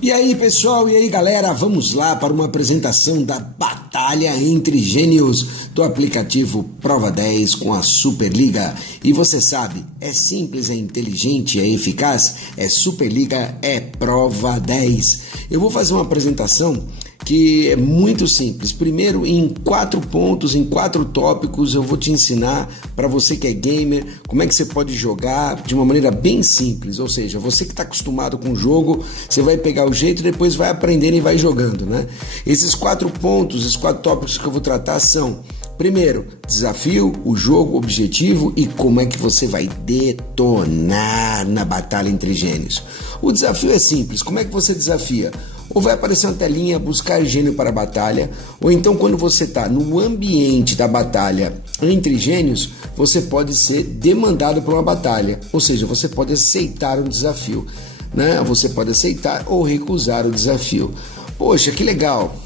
E aí pessoal, e aí galera, vamos lá para uma apresentação da batalha entre gênios do aplicativo Prova 10 com a Superliga. E você sabe, é simples, é inteligente, é eficaz, é Superliga, é Prova 10. Eu vou fazer uma apresentação que é muito simples. Primeiro, em 4 pontos, em 4 tópicos, eu vou te ensinar, para você que é gamer, como é que você pode jogar de uma maneira bem simples. Ou seja, você que está acostumado com o jogo, você vai pegar o jeito e depois vai aprendendo e vai jogando, né? Esses 4 pontos, esses 4 tópicos que eu vou tratar são: primeiro, desafio, o jogo, o objetivo e como é que você vai detonar na batalha entre gênios. O desafio é simples. Como é que você desafia? Ou vai aparecer uma telinha, buscar gênio para a batalha, ou então quando você está no ambiente da batalha entre gênios, você pode ser demandado para uma batalha, ou seja, você pode aceitar um desafio, né? Você pode aceitar ou recusar o desafio. Poxa, que legal!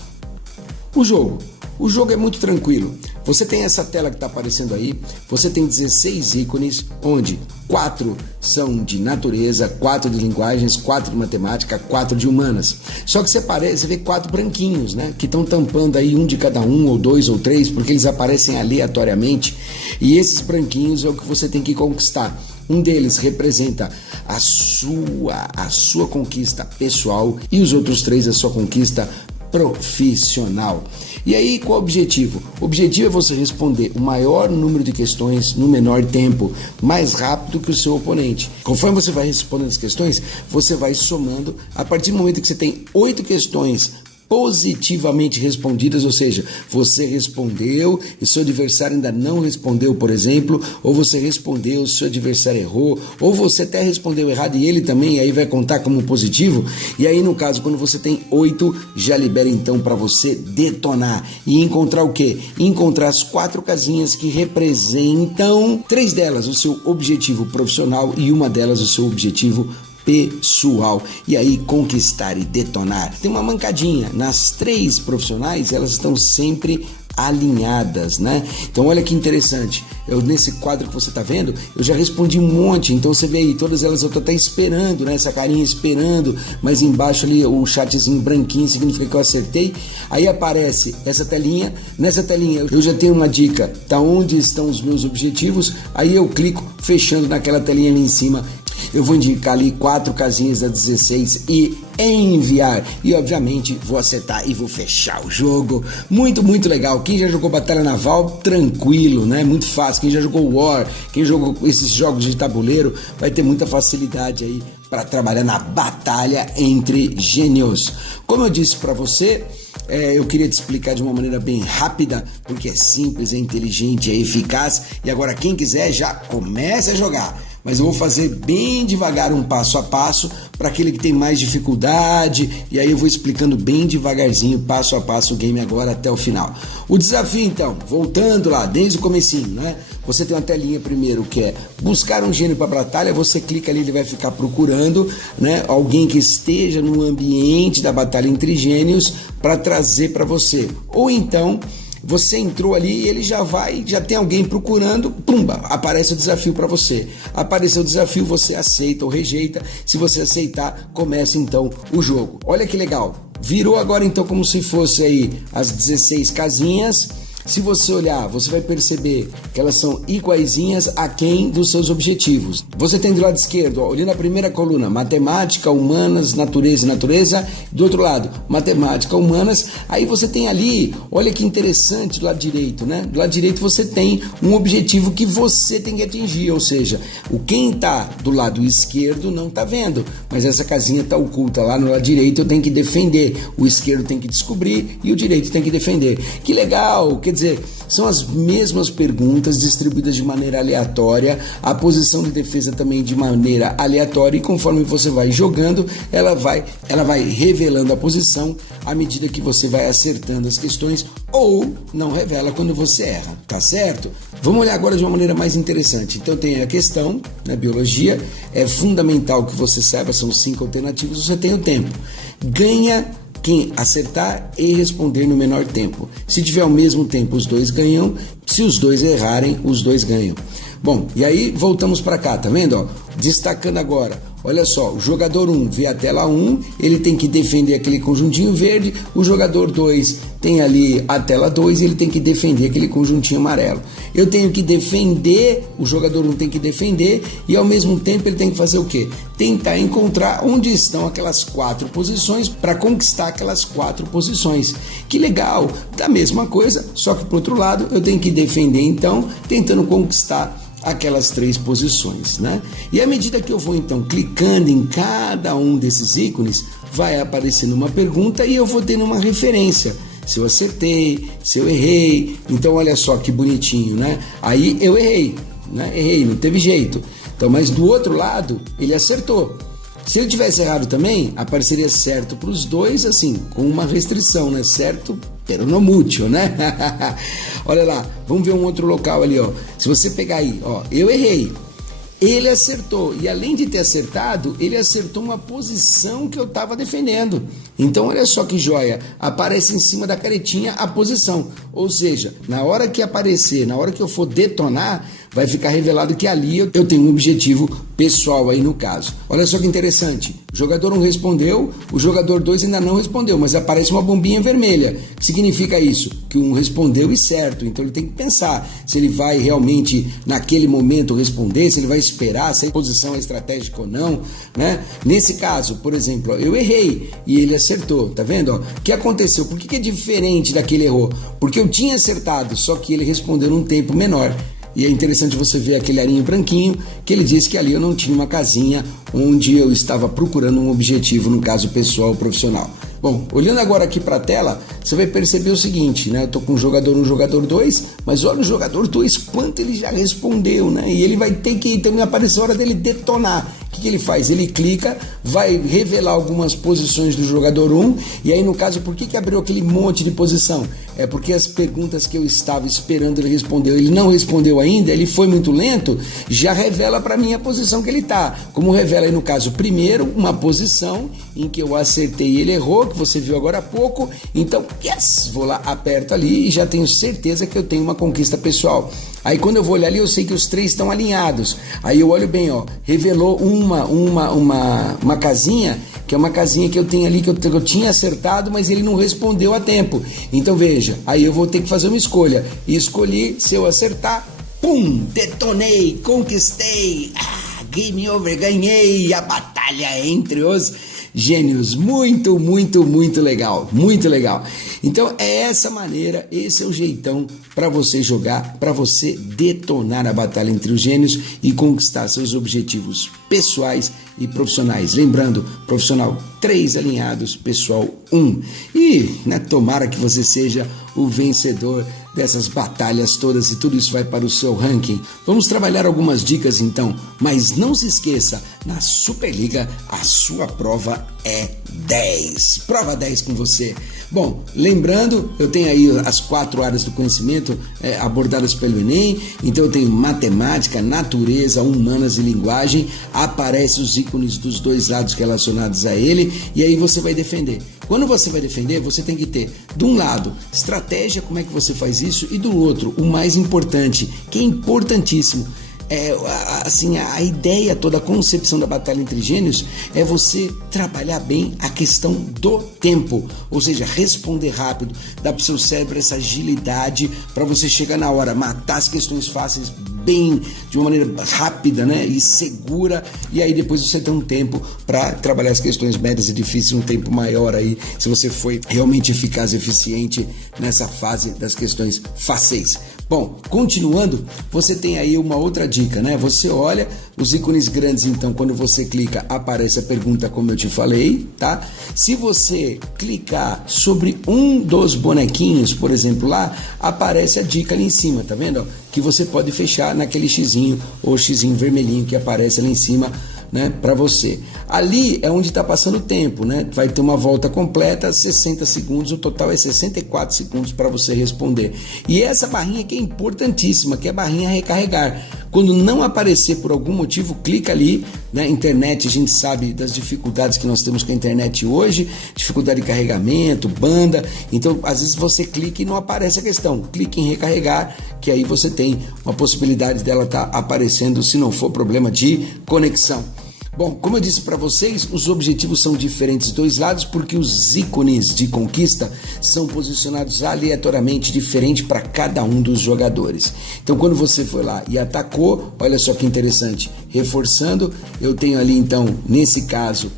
O jogo é muito tranquilo. Você tem essa tela que está aparecendo aí, você tem 16 ícones, onde 4 são de natureza, 4 de linguagens, 4 de matemática, 4 de humanas. Só que você vê 4 branquinhos, né? Que estão tampando aí um de cada um, ou 2 ou 3, porque eles aparecem aleatoriamente. E esses branquinhos é o que você tem que conquistar. Um deles representa a sua conquista pessoal e os outros 3 a sua conquista profissional. E aí, qual é o objetivo? O objetivo é você responder o maior número de questões no menor tempo, mais rápido que o seu oponente. Conforme você vai respondendo as questões, você vai somando. A partir do momento que você tem 8 questões positivamente respondidas, ou seja, você respondeu e seu adversário ainda não respondeu, por exemplo, ou você respondeu e seu adversário errou, ou você até respondeu errado e ele também, aí vai contar como positivo. E aí, no caso, quando você tem 8, já libera então para você detonar e encontrar o quê? Encontrar as 4 casinhas que representam 3 delas o seu objetivo profissional e uma delas o seu objetivo pessoal, e aí conquistar e detonar. Tem uma mancadinha, nas 3 profissionais elas estão sempre alinhadas, né? Então olha que interessante, nesse quadro que você tá vendo, eu já respondi um monte, então você vê aí, todas elas eu tô até esperando, né? Essa carinha esperando, mas embaixo ali o chatzinho branquinho significa que eu acertei. Aí aparece essa telinha, nessa telinha eu já tenho uma dica, tá onde estão os meus objetivos, aí eu clico fechando naquela telinha ali em cima. Eu vou indicar ali 4 casinhas da 16 e enviar. E obviamente vou acertar e vou fechar o jogo. Muito, muito legal. Quem já jogou Batalha Naval, tranquilo, né? Muito fácil. Quem já jogou War, quem jogou esses jogos de tabuleiro, vai ter muita facilidade aí para trabalhar na batalha entre gênios. Como eu disse para você, eu queria te explicar de uma maneira bem rápida, porque é simples, é inteligente, é eficaz. E agora quem quiser já comece a jogar. Mas eu vou fazer bem devagar, um passo a passo, para aquele que tem mais dificuldade, e aí eu vou explicando bem devagarzinho, passo a passo, o game agora até o final. O desafio então, voltando lá, desde o comecinho, né? Você tem uma telinha primeiro que é buscar um gênio para a batalha, você clica ali, ele vai ficar procurando, né, alguém que esteja no ambiente da batalha entre gênios para trazer para você. Ou então você entrou ali e ele já tem alguém procurando, pumba, aparece o desafio para você. Apareceu o desafio, você aceita ou rejeita. Se você aceitar, começa então o jogo. Olha que legal, virou agora então como se fosse aí as 16 casinhas. Se você olhar, você vai perceber que elas são iguaizinhas aquém dos seus objetivos. Você tem do lado esquerdo, ó, olhando a primeira coluna, matemática, humanas, natureza e natureza. Do outro lado, matemática, humanas. Aí você tem ali, olha que interessante, do lado direito, né? Do lado direito você tem um objetivo que você tem que atingir, ou seja, quem está do lado esquerdo não está vendo, mas essa casinha está oculta lá no lado direito, eu tenho que defender. O esquerdo tem que descobrir e o direito tem que defender. Que legal! Quer dizer, são as mesmas perguntas distribuídas de maneira aleatória, a posição de defesa também de maneira aleatória, e conforme você vai jogando, ela vai revelando a posição à medida que você vai acertando as questões, ou não revela quando você erra, tá certo? Vamos olhar agora de uma maneira mais interessante. Então tem a questão, na biologia, é fundamental que você saiba, são 5 alternativas, você tem o tempo. Ganha quem acertar e responder no menor tempo. Se tiver ao mesmo tempo, os 2 ganham. Se os 2 errarem, os 2 ganham. Bom, e aí voltamos para cá, tá vendo? Ó? destacando agora, olha só, o jogador 1 vê a tela 1, ele tem que defender aquele conjuntinho verde, o jogador 2 tem ali a tela 2 e ele tem que defender aquele conjuntinho amarelo. Eu tenho que defender, o jogador 1 tem que defender e ao mesmo tempo ele tem que fazer o quê? Tentar encontrar onde estão aquelas 4 posições para conquistar aquelas 4 posições. Que legal! Da mesma coisa, só que por outro lado eu tenho que defender então, tentando conquistar aquelas 3 posições, né? E à medida que eu vou então clicando em cada um desses ícones, vai aparecendo uma pergunta e eu vou tendo uma referência. Se eu acertei, se eu errei. Então olha só que bonitinho, né? Aí eu errei, né? Errei, não teve jeito. Então, mas do outro lado, ele acertou. Se ele tivesse errado também, apareceria certo para os dois, assim, com uma restrição, né? Certo, pero no mucho, né? Olha lá, vamos ver um outro local ali, ó. Se você pegar aí, ó, eu errei. Ele acertou, e além de ter acertado, ele acertou uma posição que eu estava defendendo. Então olha só que joia, aparece em cima da caretinha a posição, ou seja, na hora que aparecer, na hora que eu for detonar, vai ficar revelado que ali eu tenho um objetivo pessoal aí no caso. Olha só que interessante, o jogador 1 respondeu, o jogador 2 ainda não respondeu, mas aparece uma bombinha vermelha. O que significa isso? Que um respondeu e certo, então ele tem que pensar se ele vai realmente naquele momento responder, se ele vai esperar, se a posição é estratégica ou não, né? Nesse caso, por exemplo, eu errei e ele acertou, tá vendo? Ó, o que aconteceu? Por que é diferente daquele erro? Porque eu tinha acertado, só que ele respondeu num tempo menor. E é interessante você ver aquele arinho branquinho, que ele disse que ali eu não tinha uma casinha onde eu estava procurando um objetivo, no caso pessoal ou profissional. Bom, olhando agora aqui para a tela, você vai perceber o seguinte, né? Eu tô com o jogador 1, jogador 2, mas olha o jogador 2, quanto ele já respondeu, né? E ele vai ter que, então, aparecer a hora dele detonar. O que ele faz? Ele clica, vai revelar algumas posições do jogador 1, e aí no caso, por que abriu aquele monte de posição? É porque as perguntas que eu estava esperando ele respondeu, ele não respondeu ainda, ele foi muito lento, já revela para mim a posição que ele está. Como revela aí no caso, primeiro uma posição em que eu acertei e ele errou, que você viu agora há pouco, então, yes, vou lá, aperto ali e já tenho certeza que eu tenho uma conquista pessoal. Aí quando eu vou olhar ali, eu sei que os 3 estão alinhados. Aí eu olho bem, ó, revelou uma casinha, que é uma casinha que eu tenho ali, que eu tinha acertado, mas ele não respondeu a tempo. Então veja, aí eu vou ter que fazer uma escolha. E escolhi, se eu acertar, pum, detonei, conquistei, game over, ganhei a batalha entre os gênios. Muito, muito, muito legal, muito legal. Então é essa maneira, esse é o jeitão para você jogar, para você detonar a batalha entre os gênios e conquistar seus objetivos pessoais e profissionais. Lembrando, profissional 3 alinhados, pessoal 1. E tomara que você seja o vencedor dessas batalhas todas e tudo isso vai para o seu ranking. Vamos trabalhar algumas dicas então, mas não se esqueça, na Superliga a sua prova é 10. Prova 10 com você. Bom, lembrando, eu tenho aí as 4 áreas do conhecimento abordadas pelo Enem, então eu tenho matemática, natureza, humanas e linguagem, aparecem os ícones dos 2 lados relacionados a ele, e aí você vai defender. Quando você vai defender, você tem que ter, de um lado, estratégia, como é que você faz isso, e do outro, o mais importante, que é importantíssimo, a ideia toda, a concepção da batalha entre gênios é você trabalhar bem a questão do tempo, ou seja, responder rápido, dar para o seu cérebro essa agilidade para você chegar na hora, matar as questões fáceis bem, de uma maneira rápida, né, e segura, e aí depois você tem um tempo para trabalhar as questões médias e difíceis, um tempo maior aí, se você foi realmente eficaz e eficiente nessa fase das questões fáceis. Bom, continuando, você tem aí uma outra dica, né? Você olha os ícones grandes, então quando você clica aparece a pergunta como eu te falei, tá? Se você clicar sobre um dos bonequinhos, por exemplo, lá, aparece a dica ali em cima, tá vendo? Ó, que você pode fechar naquele xizinho ou xizinho vermelhinho que aparece ali em cima, né, para você. Ali é onde está passando o tempo, né? Vai ter uma volta completa, 60 segundos, o total é 64 segundos para você responder. E essa barrinha que é importantíssima, que é a barrinha recarregar. Quando não aparecer por algum motivo, clica ali, né? Internet, a gente sabe das dificuldades que nós temos com a internet hoje, dificuldade de carregamento, banda, então às vezes você clica e não aparece a questão, clique em recarregar, que aí você tem uma possibilidade dela estar aparecendo se não for problema de conexão. Bom, como eu disse para vocês, os objetivos são diferentes dos dois lados porque os ícones de conquista são posicionados aleatoriamente diferente para cada um dos jogadores. Então, quando você foi lá e atacou, olha só que interessante, reforçando, eu tenho ali então, nesse caso,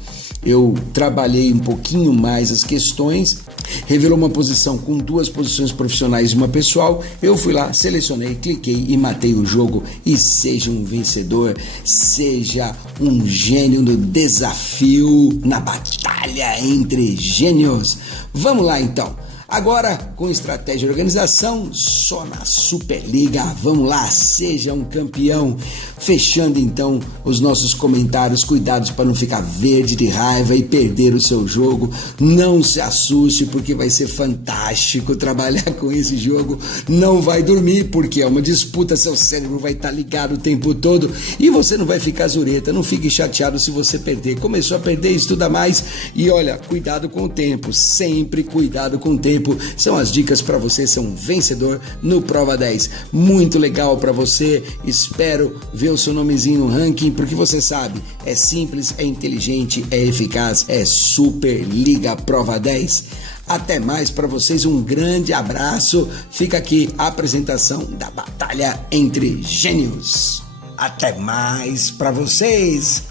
eu trabalhei um pouquinho mais as questões, revelou uma posição com 2 posições profissionais e uma pessoal, eu fui lá, selecionei, cliquei e matei o jogo. E seja um vencedor, seja um gênio do desafio na batalha entre gênios. Vamos lá então. Agora, com estratégia e organização, só na Superliga. Vamos lá, seja um campeão. Fechando então os nossos comentários, cuidados para não ficar verde de raiva e perder o seu jogo. Não se assuste porque vai ser fantástico trabalhar com esse jogo. Não vai dormir porque é uma disputa, seu cérebro vai estar ligado o tempo todo e você não vai ficar zureta. Não fique chateado se você perder. Começou a perder, estuda mais e olha, cuidado com o tempo, sempre cuidado com o tempo. São as dicas para você ser um vencedor no Prova 10. Muito legal para você, espero ver o seu nomezinho no ranking, porque você sabe, é simples, é inteligente, é eficaz, é Superliga Prova 10. Até mais para vocês, um grande abraço. Fica aqui a apresentação da batalha entre gênios. Até mais para vocês.